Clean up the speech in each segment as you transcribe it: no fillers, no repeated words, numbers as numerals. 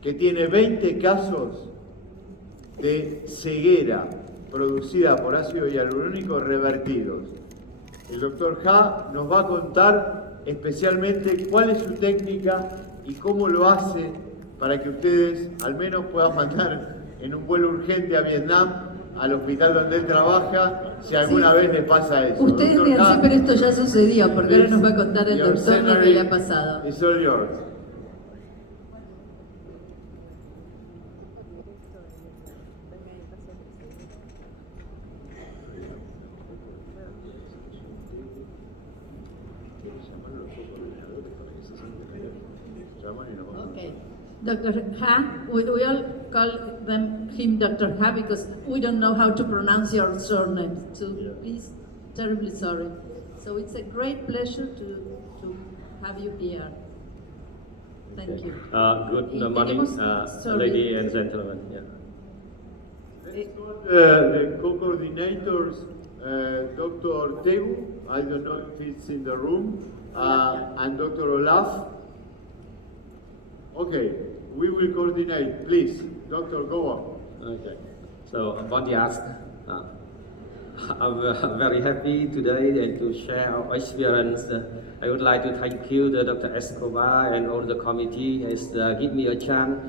que tiene 20 casos de ceguera producida por ácido hialurónico revertidos. El doctor Ha nos va a contar especialmente cuál es su técnica y cómo lo hace para que ustedes al menos puedan mandar en un vuelo urgente a Vietnam, al hospital donde él trabaja, si alguna vez le pasa eso. Ustedes Dr. díganse, Ha, pero esto ya sucedió, porque ahora nos va a contar el your doctor lo que scenery le ha pasado. is all yours. Okay. Dr. Ha, we all call him Dr. Ha because we don't know how to pronounce your surname. So please, terribly sorry. So it's a great pleasure to have you here. Thank you. Good morning, ladies and gentlemen. Yeah. The co-coordinators, Dr. Tegu, I don't know if he's in the room, and Dr. Olaf. Okay, we will coordinate. Please, Doctor, go on. Okay. So, bom dia. I'm very happy today and to share our experience. I would like to thank you, Dr. Escobar, and all the committee has given me a chance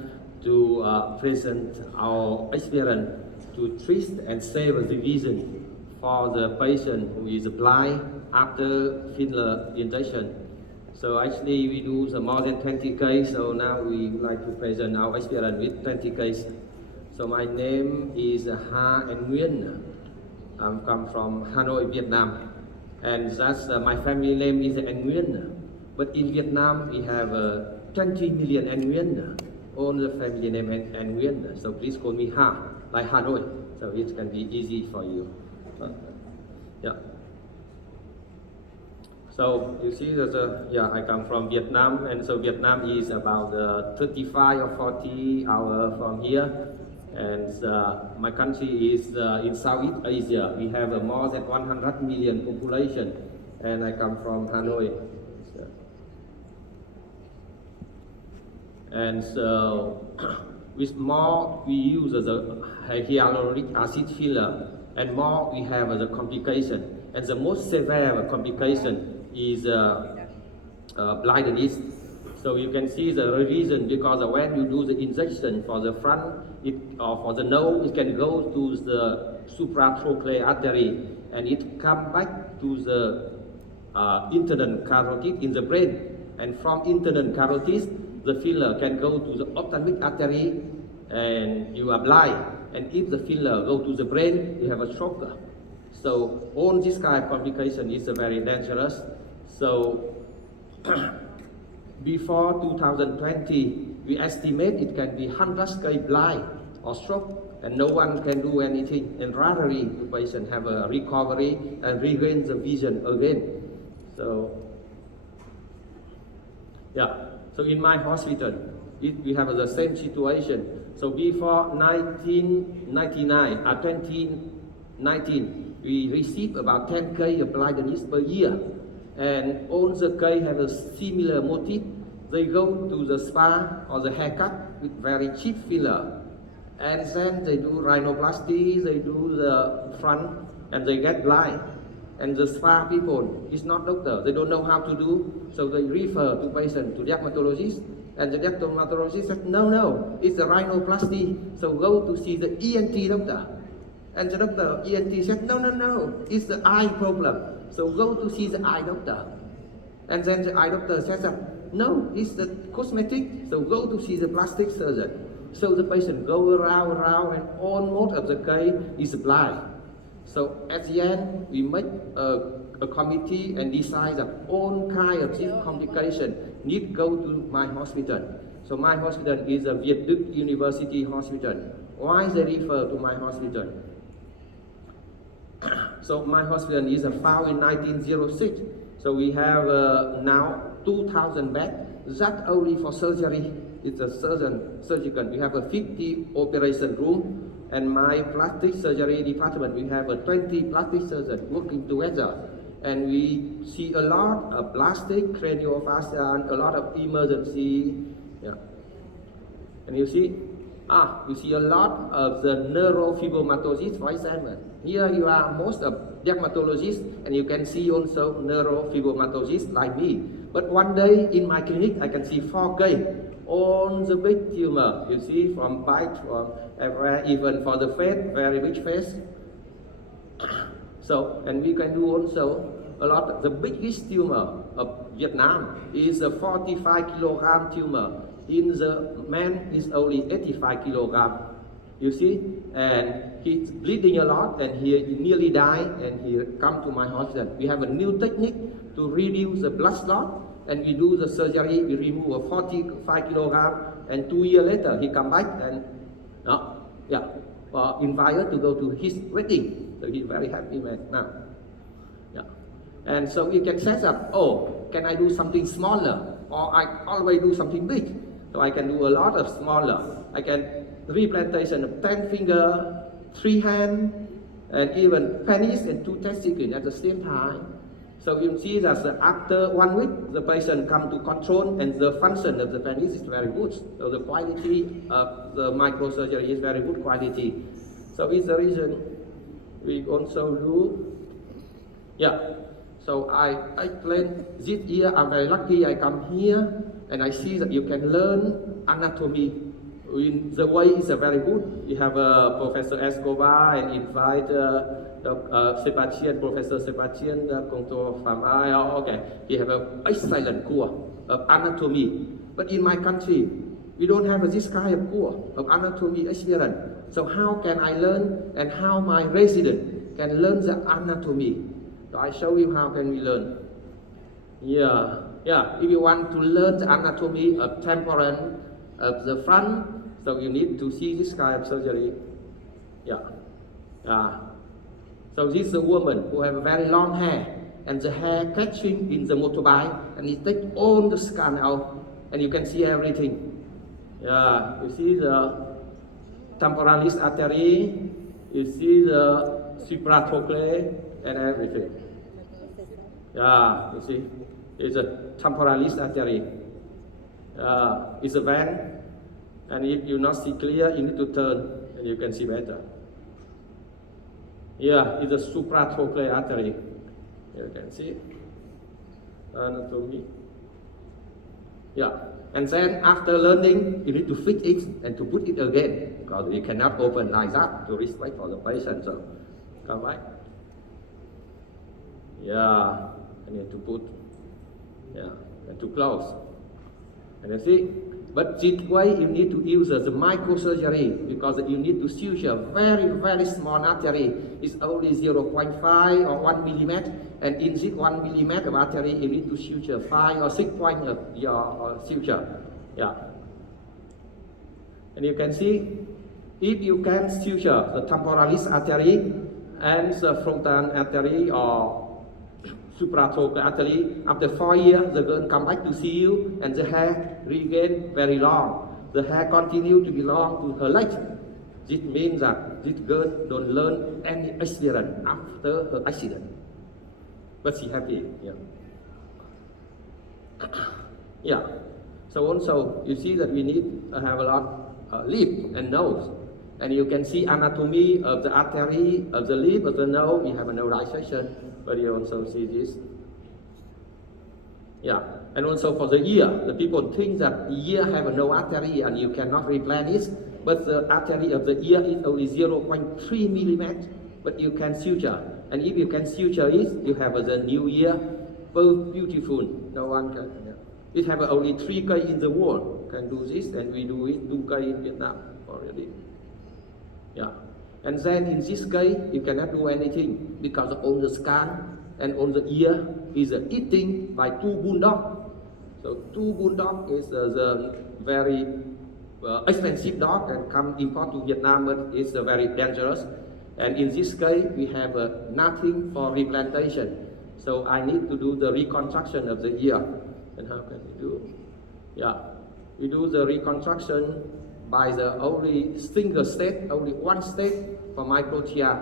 to present our experience to treat and save the vision for the patient who is blind after filler injection. So actually we do more than 20 cases, so now we would like to present our experience with 20 cases. So my name is Ha and Nguyen. I'm come from Hanoi, Vietnam. And that's my family name is Nguyen. But in Vietnam we have 20 million Nguyen. All the family name Nguyen. So please call me Ha, like Hanoi. So it can be easy for you. Yeah. So you see that I come from Vietnam, and so Vietnam is about 35 or 40 hours from here. And my country is in Southeast Asia. We have more than 100 million population, and I come from Hanoi. And so with more we use the hyaluronic acid filler, and more we have the complication. And the most severe complication is blindness. So you can see the reason, because when you do the injection for the front or for the nose, it can go to the supratrochlear artery and it come back to the internal carotid in the brain. And from internal carotid, the filler can go to the ophthalmic artery and you are blind. And if the filler go to the brain, you have a stroke. So all this kind of complication is very dangerous. So before 2020, we estimate it can be 100,000 blind or stroke, and no one can do anything. And rarely the patient have a recovery and regain the vision again. So yeah. So in my hospital, we have the same situation. So before 2019, we receive about 10K of blindness per year. And all the case have a similar motive. They go to the spa or the haircut with very cheap filler. And then they do rhinoplasty, they do the front, and they get blind. And the spa people is not doctor, they don't know how to do, so they refer to patient to dermatologist. And the dermatologist said, no, it's a rhinoplasty, so go to see the ENT doctor. And the doctor, ENT said, no, it's the eye problem. So go to see the eye doctor. And then the eye doctor says, no, it's the cosmetic, so go to see the plastic surgeon. So the patient go around and almost of the case is blind. So at the end, we make a committee and decide that all kind of this complication need go to my hospital. So my hospital is a Việt Đức University Hospital. Why they refer to my hospital? So my hospital is founded in 1906. So we have now 2,000 beds. That only for surgery. It's a surgical. We have a 50 operation room. And my plastic surgery department, we have 20 plastic surgeons working together. And we see a lot of plastic, craniofacial, a lot of emergency. Yeah. And you see a lot of the neurofibromatosis, for example. Here you are most of dermatologists, and you can see also neurofibromatosis like me. But one day in my clinic, I can see 4K, all the big tumor, you see, from bite, from everywhere, even for the face, very big face. So, and we can do also a lot. The biggest tumor of Vietnam is a 45 kilogram tumor. In the man is only 85 kilogram. You see, and he's bleeding a lot, and he nearly died, and he come to my hospital. We have a new technique to reduce the blood clot, and we do the surgery. We remove a 45 kilogram, and 2 years later he come back and invited to go to his wedding. So he's very happy man now. Yeah, and so you can set up. Oh, can I do something smaller, or I always do something big? So I can do a lot of smaller. I can replantation of 10 finger, 3 hand, and even penis and 2 testicles at the same time. So you see that after 1 week, the patient come to control, and the function of the penis is very good. So the quality of the microsurgery is very good quality. So it's the reason we also do. Yeah. So I explain this year. I'm very lucky. I come here and I see that you can learn anatomy. In the way is very good. We have Professor Escobar and invite Sebastian, Professor Sebastian Conto Famai. Okay, he have an excellent course of anatomy. But in my country, we don't have this kind of course of anatomy experience. So how can I learn, and how my resident can learn the anatomy? So I show you how can we learn. Yeah. If you want to learn the anatomy of temporal of the front, so you need to see this kind of surgery. So this is a woman who have very long hair, and the hair catching in the motorbike, and he take all the skin out, and you can see everything. You see the temporalis artery, you see the supratrochlear, and everything. You see, it's a temporalis artery. It's a vein, and if you not see clear, you need to turn, and you can see better. It's a supratrochlear artery. You can see anatomy. And then after learning, you need to fix it and to put it again, because you cannot open like that to respect for the patient. So come back. I need to put, and to close. And you see, but this way you need to use the microsurgery, because you need to suture very, very small artery. It's only 0.5 or 1 millimeter, and in this 1 millimeter of artery, you need to suture 5 or 6 points of your suture. And you can see, if you can suture the temporalis artery and the frontal artery or supratrochlear artery, after 4 years, the girl come back to see you, and the hair regain very long. The hair continue to belong to her leg. This means that this girl don't learn any experience after her accident, but she happy. So also you see that we need to have a lot of lip and nose, and you can see anatomy of the artery of the lip of the nose. We have a nose dissection, but you also see this. And also for the ear, the people think that the ear have no artery and you cannot replenish, but the artery of the ear is only 0.3 millimeter, but you can suture. And if you can suture it, you have the new ear, both beautiful. No one can. We have only 3K in the world can do this, and we do it 2K in Vietnam already. And then in this case, you cannot do anything, because on the scan and on the ear is eating by 2 bulldogs. So 2 bulldogs is the very expensive dog and come import to Vietnam, but it's very dangerous. And in this case, we have nothing for replantation. So I need to do the reconstruction of the ear. And how can we do? We do the reconstruction by the only single step, only one step for microtia.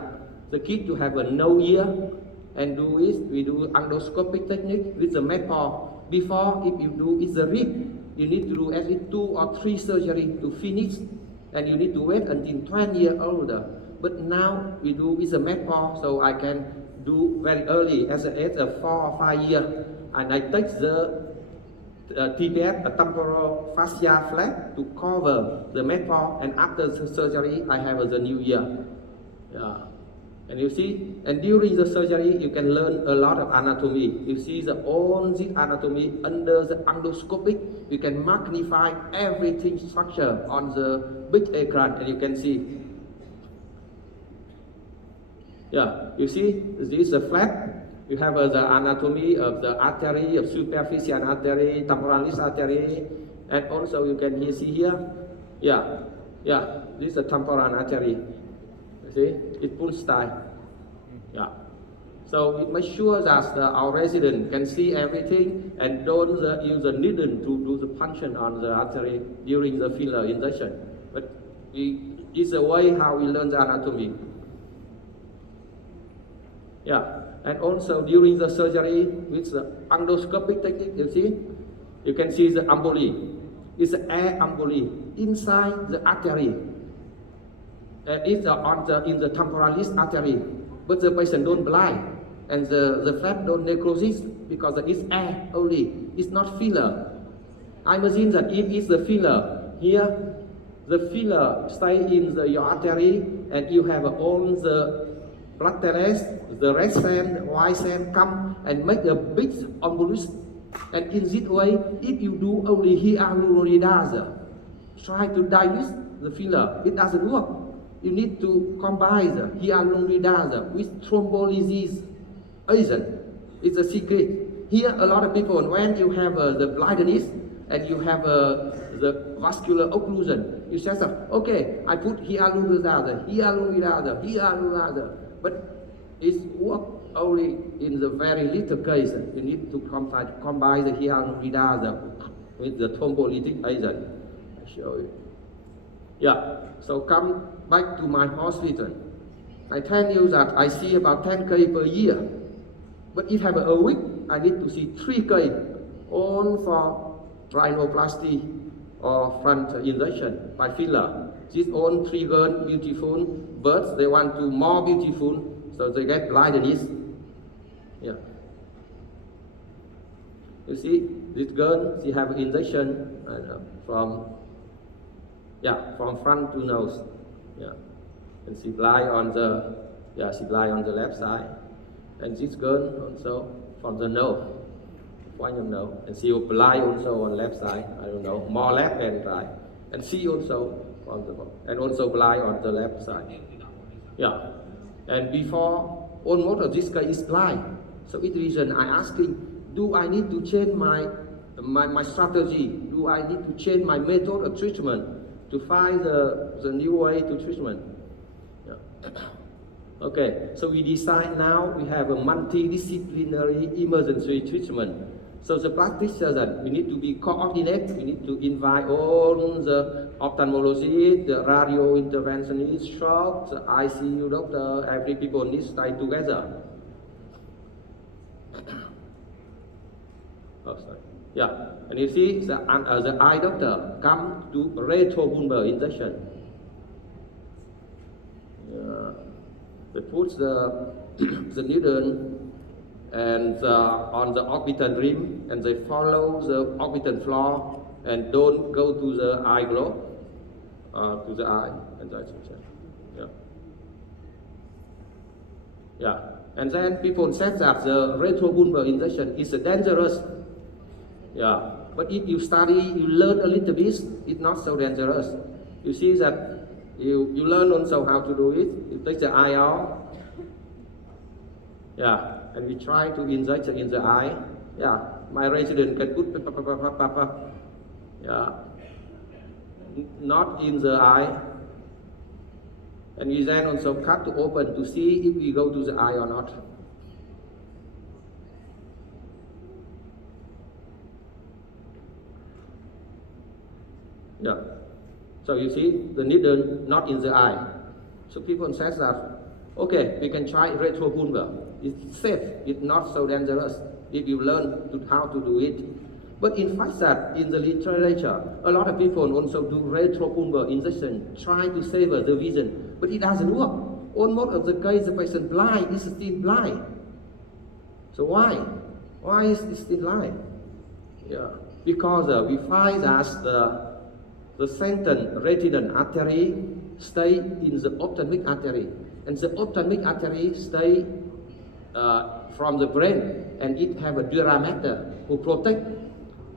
The kid to have a no ear, and do it. We do endoscopic technique with the metal. Before, if you do, it's the rib. you need to do at least 2 or 3 surgery to finish, and you need to wait until 20 years older. But now we do with a method, so I can do very early, as an age of 4 or 5 years, and I take the TPF, a temporal fascia flap, to cover the method, and after the surgery, I have the new year. Yeah. And you see, and during the surgery, you can learn a lot of anatomy. You see all this anatomy under the endoscopic, you can magnify everything structure on the big ecran, and you can see. Yeah, you see, this is a flap. You have the anatomy of the artery, of superficial artery, temporalis artery, and also you can see here. Yeah, this is a temporal artery. You see, it pulls style. Yeah. So we make sure that our resident can see everything and don't use the needle to do the punching on the artery during the filler injection. But it's a way how we learn the anatomy. Yeah. And also during the surgery with the endoscopic technique, you can see the emboli. It's an air emboli inside the artery. And it's in the temporalis artery. But the patient don't blind. And the flap don't necrosis because it's air only. It's not filler. I imagine that if it's the filler, here the filler stay in your artery and you have all the blood vessels, the red cell, the white cell come and make a big embolus. And in this way, if you do only hyaluronidase, try to dilute the filler, it doesn't work. You need to combine the hyaluronidase with thrombolysis agent. It's a secret. Here, a lot of people, when you have the blindness and you have the vascular occlusion, you say, okay, I put hyaluronidase, but it works only in the very little case. You need to combine the hyaluronidase with the thrombolytic agent. I'll show you. Yeah, so come back to my hospital. I tell you that I see about 10K per year. But if I have a week, I need to see 3K, all for rhinoplasty or front injection by filler. These all 3 girls, beautiful birds, they want to more beautiful, so they get blindness. Yeah. You see, this girl, she have injection from front to nose. Yeah. And she lie on the left side. And this girl also from the nose, and she will lie also on left side. I don't know, more left and right. And she also from the and also lie on the left side. Yeah. And before almost of this guy is blind. So it reason I asking, do I need to change my strategy? Do I need to change my method of treatment to find the new way to treatment? Yeah. Okay, so we decide now we have a multidisciplinary emergency treatment. So the practitioner that we need to be coordinated, we need to invite all the ophthalmologists, the radio interventionists, stroke, the ICU doctor, every people needs to stay together. Oh, sorry. Yeah, and you see the eye doctor come to retrobulbar injection. Yeah. They put the needle and on the orbital rim, and they follow the orbital floor and don't go to the eye globe, to the eye, and that's it. Yeah. Yeah. And then people said that the retrobulbar injection is dangerous. Yeah. But if you study, you learn a little bit, it's not so dangerous. You see that you learn also how to do it. You take the eye out. Yeah. And we try to inject in the eye. Yeah. My resident can put yeah. Not in the eye. And we then also cut to open to see if we go to the eye or not. Yeah. So you see the needle not in the eye. So people say that, okay, we can try retrobulbar. It's safe, it's not so dangerous if you learn how to do it. But in fact that in the literature, a lot of people also do retropulvar injection, try to save the vision, but it doesn't work. Almost of the case the patient blind is still blind. So why? Why is it still blind? Yeah, because we find that the central retinal artery stay in the ophthalmic artery, and the ophthalmic artery stay from the brain, and it have a dura mater who protect,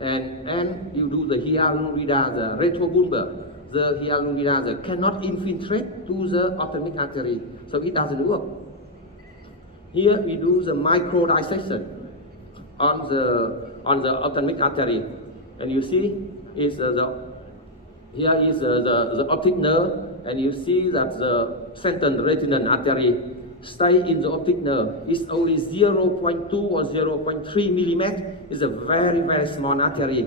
and you do the hyaluronidase, the retrobulbar, the hyaluronidase cannot infiltrate to the ophthalmic artery, so it doesn't work. Here we do the micro dissection on the ophthalmic artery, and you see is here is the optic nerve, and you see that the central retinal artery stay in the optic nerve. It's only 0.2 or 0.3 millimeter. It's a very, very small artery.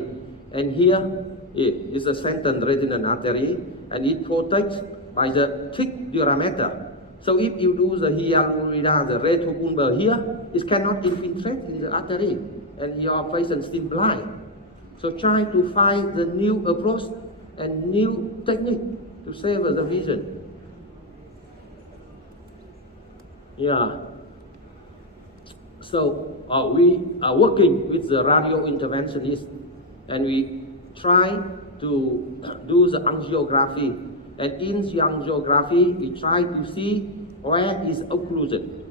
And here is the central retinal artery, and it protects by the thick dura mater. So if you do the hyaluronidase, the retrobulbar here, it cannot infiltrate in the artery, and your patient is still blind. So try to find the new approach and new technique to save the vision. Yeah. So we are working with the radio interventionist, and we try to do the angiography. And in the angiography, we try to see where is occlusion.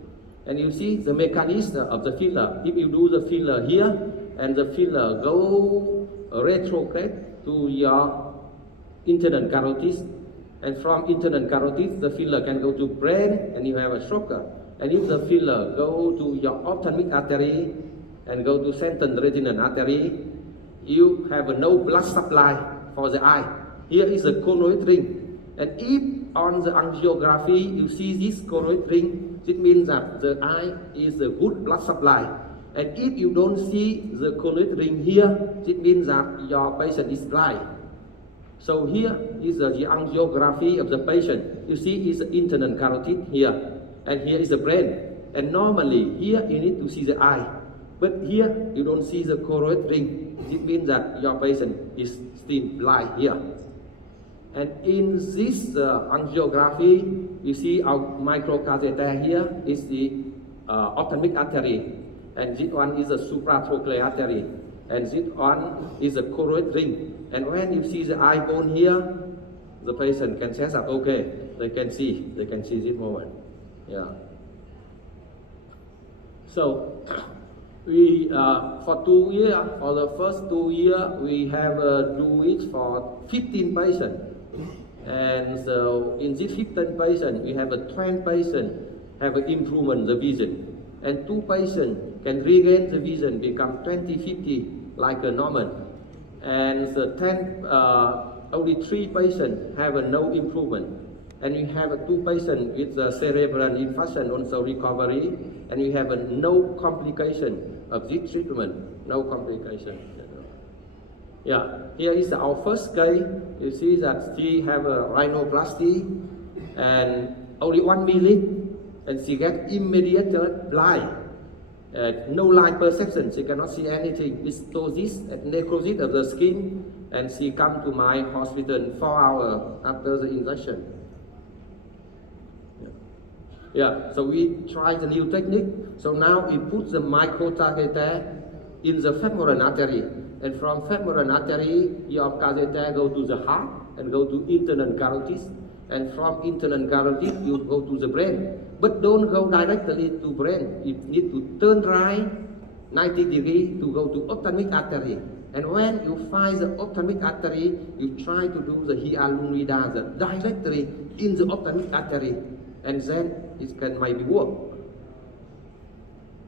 And you see the mechanism of the filler. If you do the filler here, and the filler go retrograde to your internal carotid, and from internal carotid, the filler can go to brain, and you have a stroke. And if the filler go to your ophthalmic artery and go to central retinal artery, you have no blood supply for the eye. Here is a choroid ring, and if on the angiography you see this choroid ring, it means that the eye is a good blood supply. And if you don't see the choroid ring here, it means that your patient is blind. So here is the angiography of the patient. You see is the internal carotid here, and here is the brain. And normally here you need to see the eye, but here you don't see the choroid ring. It means that your patient is still blind here. And in this angiography, you see our microcatheter here is the ophthalmic artery, and this one is the supratrochlear artery, and this one is the choroid ring. And when you see the eye bone here, the patient can say that okay, they can see this moment. Yeah. So we for 2 years, for the first 2 years, we have do it for 15 patients. And so in this 15 patients, we have 20 patients have an improvement the vision, and 2 patients can regain the vision, become 20/50 like a normal. And the only 3 patients have no improvement. And we have 2 patients with cerebral infarction also recovery, and we have no complication of this treatment, no complication. Yeah, here is our first case. You see that she have a rhinoplasty and only 1 minute, and she get immediate blind. No line perception, she cannot see anything. Dystosis and necrosis of the skin, and she come to my hospital 4 hours after the injection. Yeah, so we try the new technique. So now we put the microcatheter in the femoral artery, and from femoral artery, your catheter go to the heart and go to internal carotid, and from internal carotid you go to the brain. But don't go directly to brain. You need to turn right 90 degrees to go to ophthalmic artery. And when you find the ophthalmic artery, you try to do the hyaluronidase directly in the ophthalmic artery, and then it can maybe work.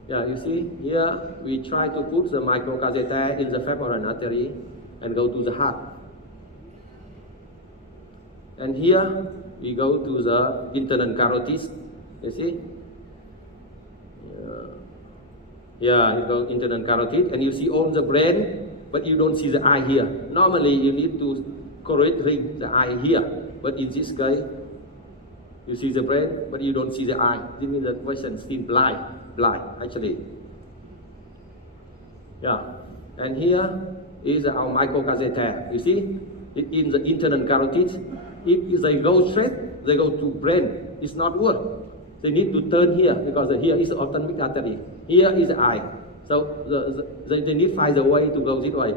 Yeah, you see here we try to put the microcatheter in the femoral artery and go to the heart. And here we go to the internal carotid. You see? Yeah, you go internal carotid, and you see all the brain, but you don't see the eye here. Normally you need to correct ring the eye here, but in this case, you see the brain, but you don't see the eye. This means the patient is still blind actually. Yeah, and here is our microcatheter. You see, in the internal carotid, if they go straight, they go to brain. It's not good. They need to turn here because here is the ophthalmic artery. Here is the eye. So they need to find a way to go this way.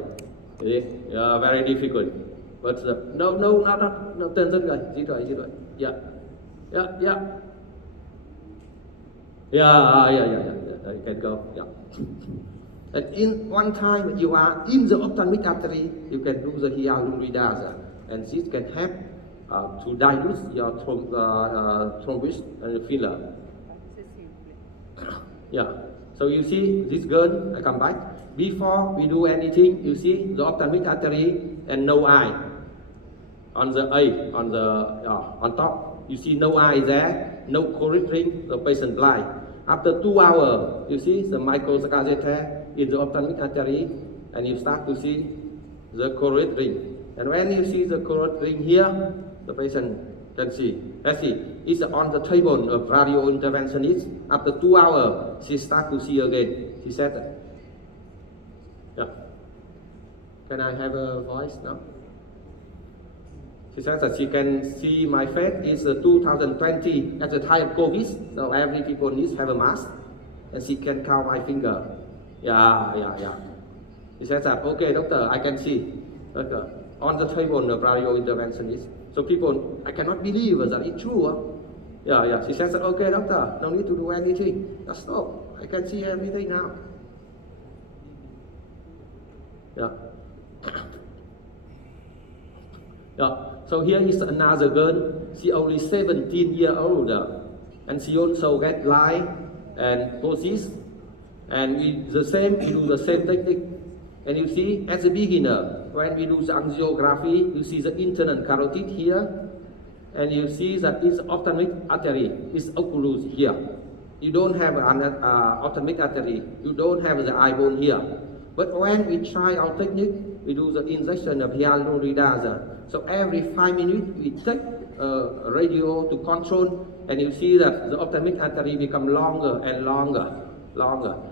Very difficult. But no, turn this way. This way. Yeah. You can go. Yeah. And in one time you are in the ophthalmic artery, you can do the hyaluronidase, and this can help to dilute your thrombus and filler. Yeah. So you see this girl, I come back. Before we do anything, you see the ophthalmic artery and no eye. On the A, on top, you see no eye there, no choroid ring, the patient blind. After 2 hours, you see the microcatheter in the ophthalmic artery, and you start to see the choroid ring. And when you see the choroid ring here, the patient can see. Let's see, it's on the table of radio interventionist. After 2 hours, she start to see again. She said, yeah. Can I have a voice now? She said that she can see my face is 2020 at the time of COVID, so every people needs to have a mask, and she can count my finger. Yeah. She said that, okay, doctor, I can see. Doctor, on the table of radio interventionist. So people, I cannot believe that it's true. Yeah. She says that, okay, doctor, no need to do anything. Just stop. I can see everything now. Yeah. So here is another girl. She only 17 years old, and she also get blind and ptosis. And we do the same technique. And you see, as a beginner, when we do the angiography, you see the internal carotid here, and you see that it's ophthalmic artery, it's oculus here. You don't have an ophthalmic artery, you don't have the eye bone here. But when we try our technique, we do the injection of hyaluronidase. So every 5 minutes, we take a radio to control, and you see that the ophthalmic artery become longer and longer.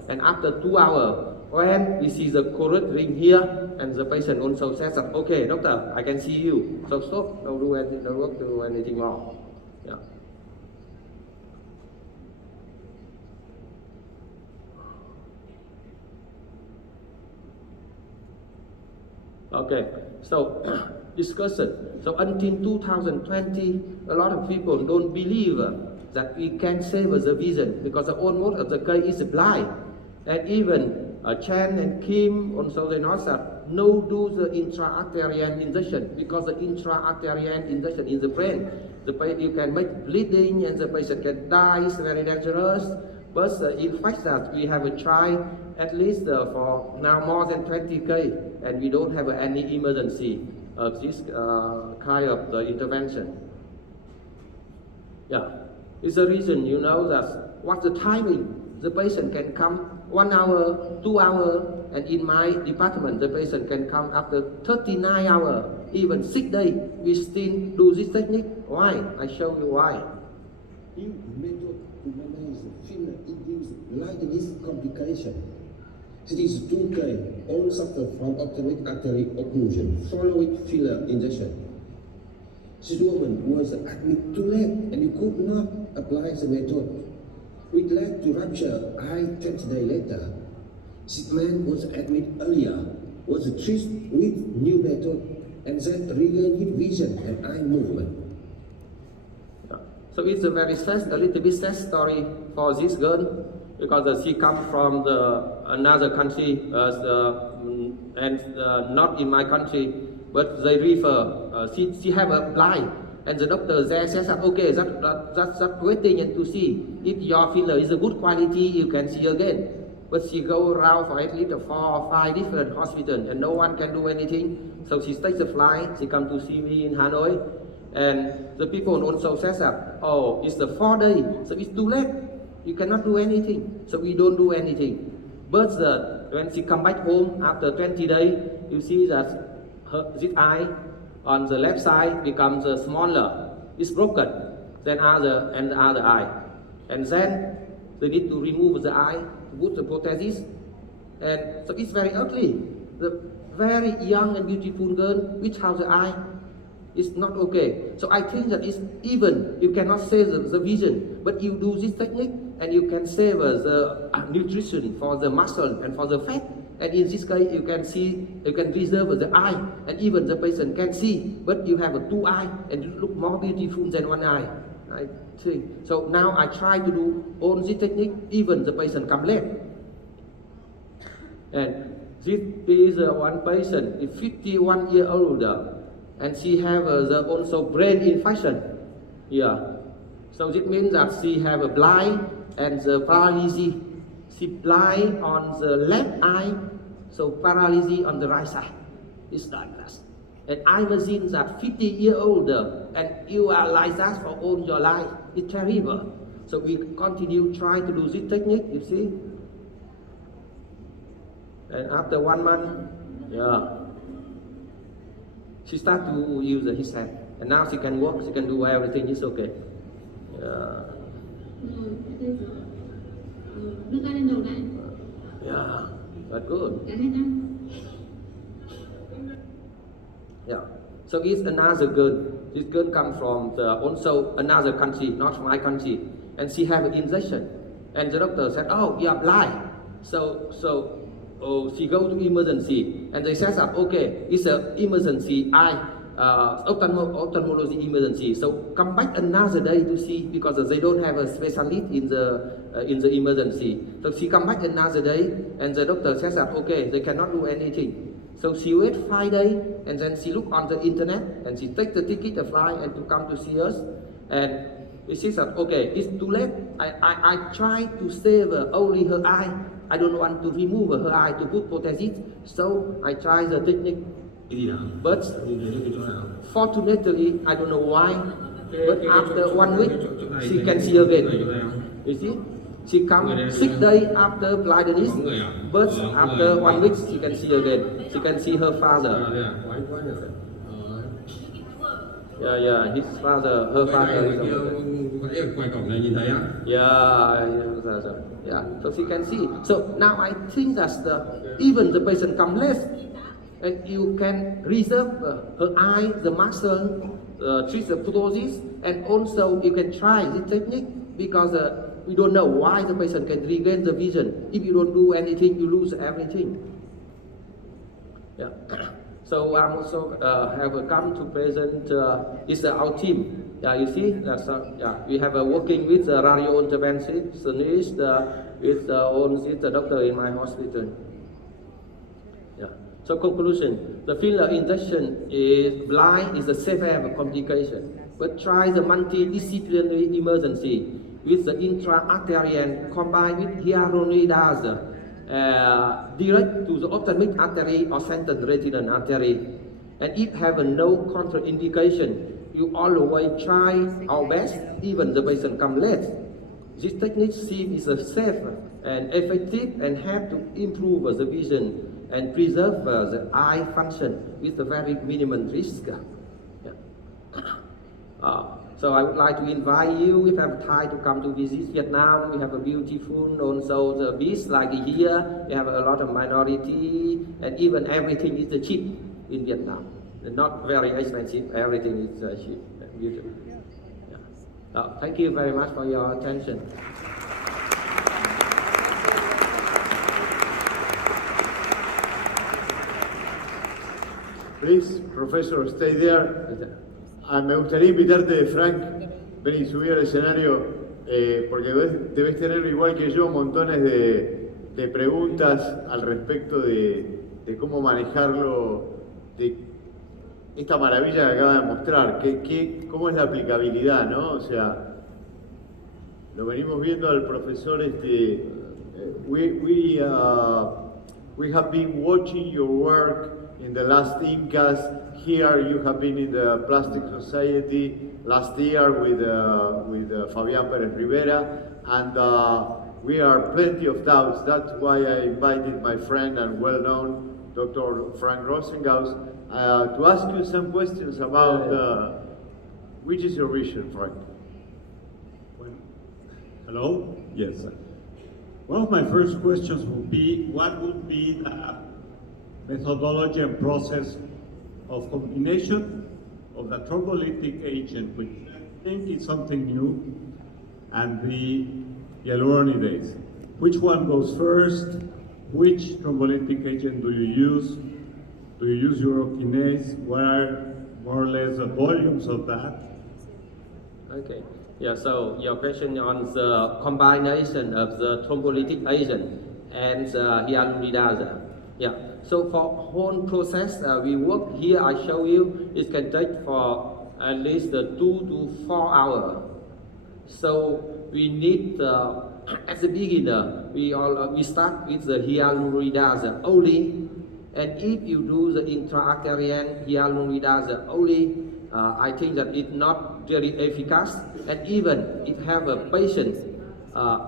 And after 2 hours, when we see the choroid ring here, and the patient also says that, okay, doctor, I can see you. So stop, don't do anything more. Yeah. Okay, so discussion. So until 2020, a lot of people don't believe that we can save the vision because almost of the case is blind. And even Chen and Kim also they know that no do the intra-arterial injection because the intra-arterial injection in the brain, you can make bleeding and the patient can die. It's very dangerous. But in fact that we have a trial at least for now more than 20K, and we don't have any emergency of this kind of the intervention. Yeah, it's the reason you know that what's the timing. The patient can come 1 hour, 2 hours, and in my department, the patient can come after 39 hours, even 6 days. We still do this technique. Why? I show you why. New method to manage filler-induced blindness complication. It is 2K, all suffer from ophthalmic artery occlusion following filler injection. This woman was admitted too late and you could not apply the method. Which led to rupture eye 20 days later. This man was admitted earlier, was treated with new method, and then regained his vision and eye movement. So it's a little bit sad story for this girl because she comes from another country and not in my country, but they refer. She have a blind. And the doctor there says, okay, that's waiting and to see. If your filler is a good quality, you can see again. But she go around for at least 4 or 5 different hospitals and no one can do anything. So she takes a flight, she come to see me in Hanoi. And the people also says that, oh, it's the 4 days, so it's too late. You cannot do anything. So we don't do anything. But when she come back home after 20 days, you see that this eye on the left side becomes smaller, it's broken, then the other eye. And then they need to remove the eye, to put the prosthesis, and so it's very ugly. very young and beautiful girl without the eye, it's not okay. So I think that it's even, you cannot save the vision, but you do this technique and you can save the nutrition for the muscle and for the fat. And in this case, you can see, you can reserve the eye, and even the patient can see, but you have a two eye and you look more beautiful than one eye. I think. So now I try to do all this technique, even the patient come late. And this is one patient, is 51 years old, and she have the also brain infection. Yeah. So this means that she have a blind and the paralysis. She blind on the left eye, so paralysis on the right side. It's like that. And I imagine that 50 years old and you are like that for all your life. It's terrible. So we continue try to do this technique, you see. And after 1 month, yeah, she start to use his hand. And now she can walk, she can do everything, it's okay. Yeah. Yeah, but good. Yeah. So it's another girl. This girl comes from also another country, not my country, and she have an injection. And the doctor said, "Oh, you are blind." So she go to emergency, and they said that okay, it's an emergency eye. Ophthalmology emergency. So come back another day to see because they don't have a specialist in the emergency. So she come back another day, and the doctor says that okay, they cannot do anything. So she wait 5 days, and then she look on the internet, and she take the ticket to fly and to come to see us. And she said okay, it's too late. I try to save only her eye. I don't want to remove her eye to put prosthesis. So I try the technique. But fortunately, I don't know why, but after 1 week, she can see again. You see? She come 6 days after blindness, but after 1 week, she can see again. She can see her father. Yeah, his father, her father. Yeah, so she can see. So now I think that even the patient come less, and you can reserve her eye, the muscle, treat the ptosis, and also you can try this technique because we don't know why the patient can regain the vision. If you don't do anything, you lose everything. Yeah. So I'm also have come to present is our team. Yeah, you see, we have working with the radio interventionist, with the doctor in my hospital. So conclusion, the filler injection is blind is a severe complication, but try the multidisciplinary emergency with the intra-arterial combined with hyaluronidase direct to the ophthalmic artery or central retinal artery. And if have no contraindication, you always try our best, even the patient come late. This technique seems is safe and effective and help to improve the vision and preserve the eye function with a very minimum risk. So I would like to invite you, if you have time to come to visit Vietnam. We have a beautiful also the beach like here. We have a lot of minority, and even everything is cheap in Vietnam. Not very expensive, everything is cheap and beautiful. Thank you very much for your attention. Please, Professor, stay there. Me gustaría invitarte, Frank, ven y subir al escenario, porque debes tener, igual que yo, montones de preguntas al respecto de cómo manejarlo, de esta maravilla que acaba de mostrar, cómo es la aplicabilidad, ¿no? O sea, lo venimos viendo al profesor, we have been watching your work in the last Incas. Here you have been in the Plastic Society last year with Fabián Pérez Rivera, and we are plenty of doubts. That's why I invited my friend and well-known Dr. Frank Rosengaus to ask you some questions about which is your vision, Frank? Hello? Yes. One of my first questions would be, what would be methodology and process of combination of the thrombolytic agent, which I think is something new, and the hyaluronidase. Which one goes first? Which thrombolytic agent do you use? Do you use urokinase? What are more or less the volumes of that? Okay. Yeah, so your question on the combination of the thrombolytic agent and the hyaluronidase. Yeah, so for whole process we work here, I show you, it can take for at least 2 to 4 hours. So we need, as a beginner, we start with the hyaluronidase only. And if you do the intra-arterial hyaluronidase only, I think that it's not very efficacious. And even if have a patient,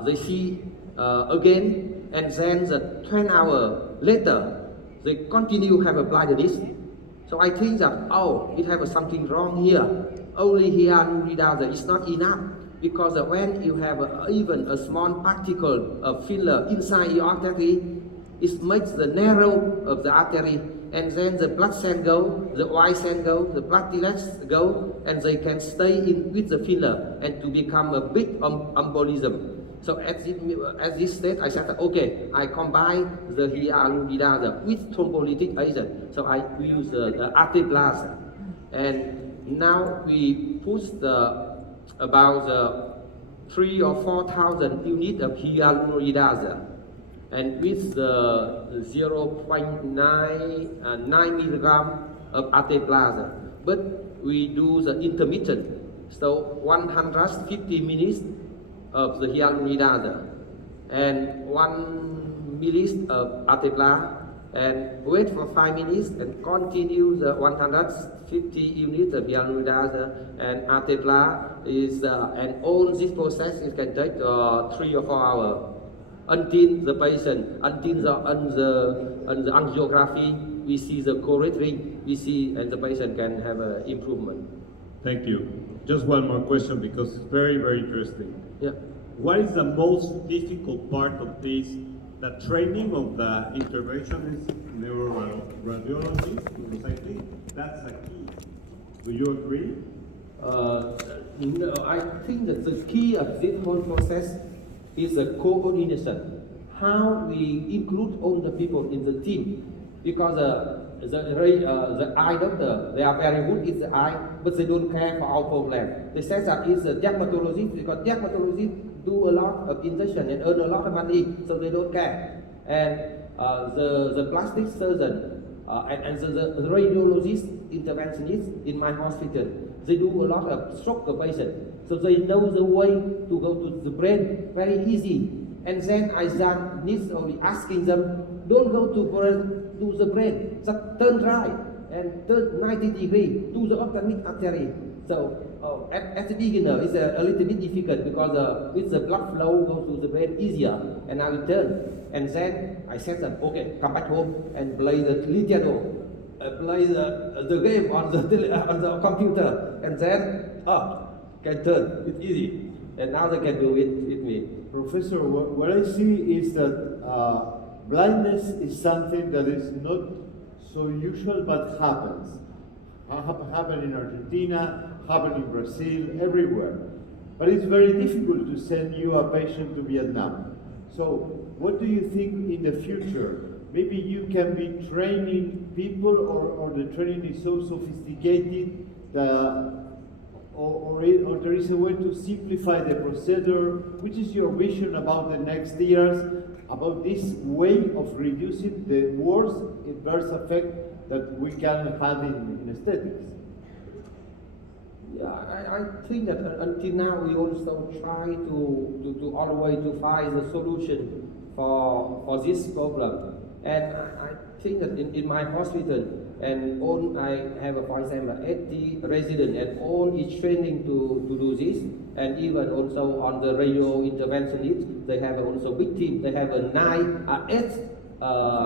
they see again, and then the 10 hours later, they continue have a blindness. So I think that, oh, it have something wrong here. Only hyaluronidase is not enough, because when you have even a small particle of filler inside your artery, it makes the narrow of the artery, and then the blood cell go, the white cell go, the platelets go, and they can stay in with the filler and to become a big embolism. So at this stage, I said, okay, I combine the hyaluronidase with thrombolytic agent. So I use the BAAS, and now we put about 3,000 or 4,000 units of hyaluronidase, and with the 0.9 milligram of BAAS. But we do the intermittent, so 150 minutes of the hyaluronidase and 1 minute of BAAS, and wait for 5 minutes and continue the 150 units of hyaluronidase and BAAS is and all this process it can take 3 or 4 hours until the patient, until on the angiography we see the correct ring, we see, and the patient can have an improvement. Thank you. Just one more question, because it's very, very interesting. Yeah. What is the most difficult part of this? The training of the interventionist neuroradiologist, because I think that's the key. Do you agree? No, I think that the key of this whole process is the coordination. How we include all the people in the team, because the eye doctor, they are very good in the eye, but they don't care for our problem. They say that it's a dermatologist, because dermatologists do a lot of injection and earn a lot of money, so they don't care. And the plastic surgeon and the radiologist interventionist in my hospital, they do a lot of stroke the patient, so they know the way to go to the brain very easy. And then I need only asking them, don't go to the brain, just turn right and turn 90 degrees to the ophthalmic artery. So as a beginner, it's a little bit difficult, because with the blood flow go to the brain easier, and I will turn. And then I said that, okay, come back home and play the Nintendo, play the game on the computer, and then can turn. It's easy, and now they can do it with me. Professor, what I see is that blindness is something that is not so usual, but happens. Happen in Argentina, happen in Brazil, everywhere. But it's very difficult to send you a patient to Vietnam. So what do you think in the future? Maybe you can be training people, or the training is so sophisticated that, or there is a way to simplify the procedure. Which is your vision about the next years, about this way of reducing the worst adverse effect that we can have in aesthetics? Yeah, I think that until now we also try to always to find the solution for this problem. And I think that in my hospital, and all I have, for example, 80 residents, and all is training to do this. And even also on the radio interventionist, they have also big team. They have a 8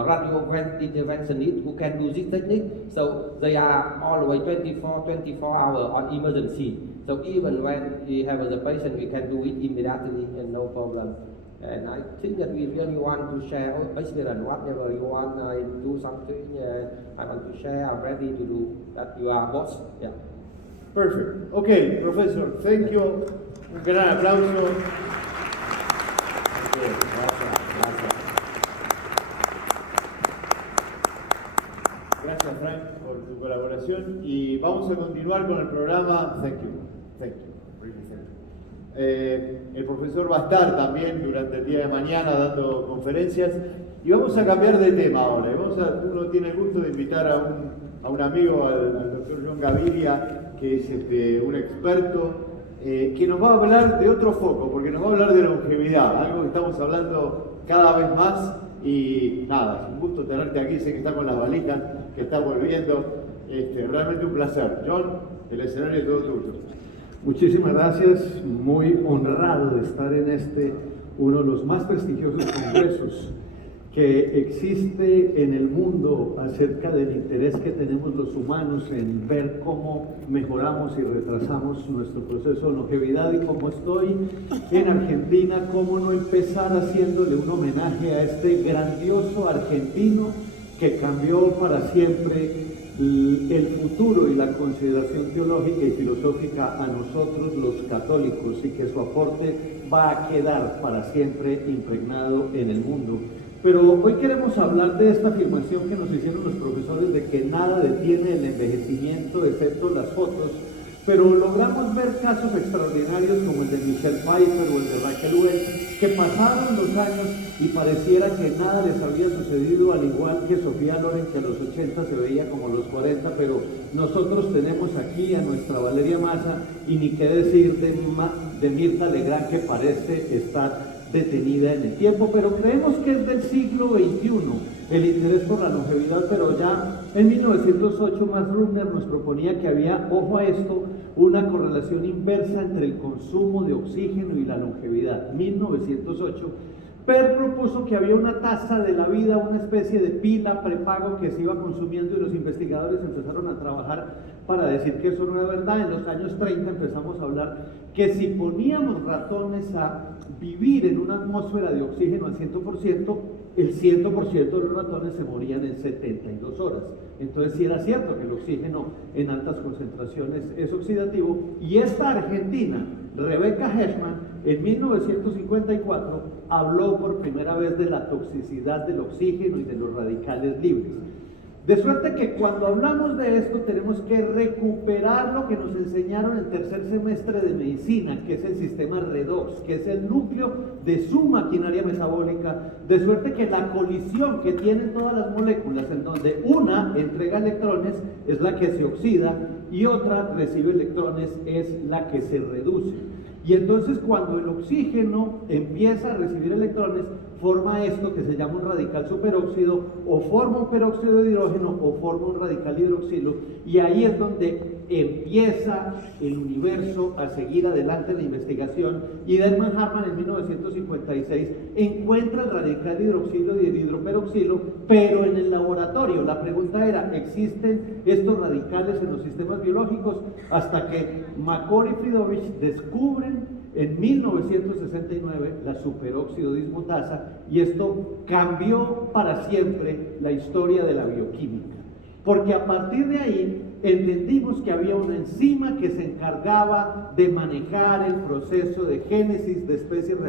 radio interventionist who can do this technique. So they are always 24 hours on emergency. So even when we have the patient, we can do it immediately and no problem. And I think that we really want to share our experience. Whatever you want, I do something. I want to share. I'm ready to do that. You are boss. Yeah. Perfect. Okay, Professor, thank you. Un gran aplauso. Okay, gracias. Gracias, Frank, por tu colaboración. Y vamos a continuar con el programa. Thank you. Really thank you. El profesor va a estar también durante el día de mañana dando conferencias. Y vamos a cambiar de tema ahora. Uno tiene el gusto de invitar a un amigo, al doctor John Gaviria, que es un experto, que nos va a hablar de otro foco, porque nos va a hablar de longevidad, algo que estamos hablando cada vez más. Y nada, es un gusto tenerte aquí, sé que está con las valijas, que está volviendo. Realmente un placer. John, el escenario es todo tuyo. Muchísimas gracias, muy honrado de estar en uno de los más prestigiosos congresos que existe en el mundo acerca del interés que tenemos los humanos en ver cómo mejoramos y retrasamos nuestro proceso de longevidad. Y como estoy en Argentina, cómo no empezar haciéndole un homenaje a este grandioso argentino que cambió para siempre el futuro y la consideración teológica y filosófica a nosotros los católicos, y que su aporte va a quedar para siempre impregnado en el mundo. Pero hoy queremos hablar de esta afirmación que nos hicieron los profesores de que nada detiene el envejecimiento excepto las fotos, pero logramos ver casos extraordinarios como el de Michelle Pfeiffer o el de Raquel Welch, que pasaron los años y pareciera que nada les había sucedido, al igual que Sofía Loren, que a los 80 se veía como a los 40, pero nosotros tenemos aquí a nuestra Valeria Massa, y ni qué decir de Mirta Legrand, que parece estar detenida en el tiempo, pero creemos que es del siglo XXI el interés por la longevidad. Pero ya en 1908 Max Rubner nos proponía que había, ojo a esto, una correlación inversa entre el consumo de oxígeno y la longevidad. 1908 Per propuso que había una tasa de la vida, una especie de pila prepago que se iba consumiendo, y los investigadores empezaron a trabajar para decir que eso no era verdad. En los años 30 empezamos a hablar que si poníamos ratones a vivir en una atmósfera de oxígeno al 100%, el 100% de los ratones se morían en 72 horas. Entonces sí era cierto que el oxígeno en altas concentraciones es oxidativo. Y esta argentina, Rebecca Hershman, en 1954 habló por primera vez de la toxicidad del oxígeno y de los radicales libres. De suerte que cuando hablamos de esto tenemos que recuperar lo que nos enseñaron en tercer semestre de medicina, que es el sistema redox, que es el núcleo de su maquinaria metabólica, de suerte que la colisión que tienen todas las moléculas, en donde una entrega electrones, es la que se oxida, y otra recibe electrones, es la que se reduce. Y entonces cuando el oxígeno empieza a recibir electrones, forma esto que se llama un radical superóxido, o forma un peróxido de hidrógeno, o forma un radical hidroxilo, y ahí es donde empieza el universo a seguir adelante la investigación. Y Delman Hartmann en 1956 encuentra el radical hidroxilo y el hidroperoxilo, pero en el laboratorio. La pregunta era, ¿existen estos radicales en los sistemas biológicos? Hasta que McCord y Friedrich descubren en 1969 la superóxido dismutasa, y esto cambió para siempre la historia de la bioquímica, porque a partir de ahí entendimos que había una enzima que se encargaba de manejar el proceso de génesis de especies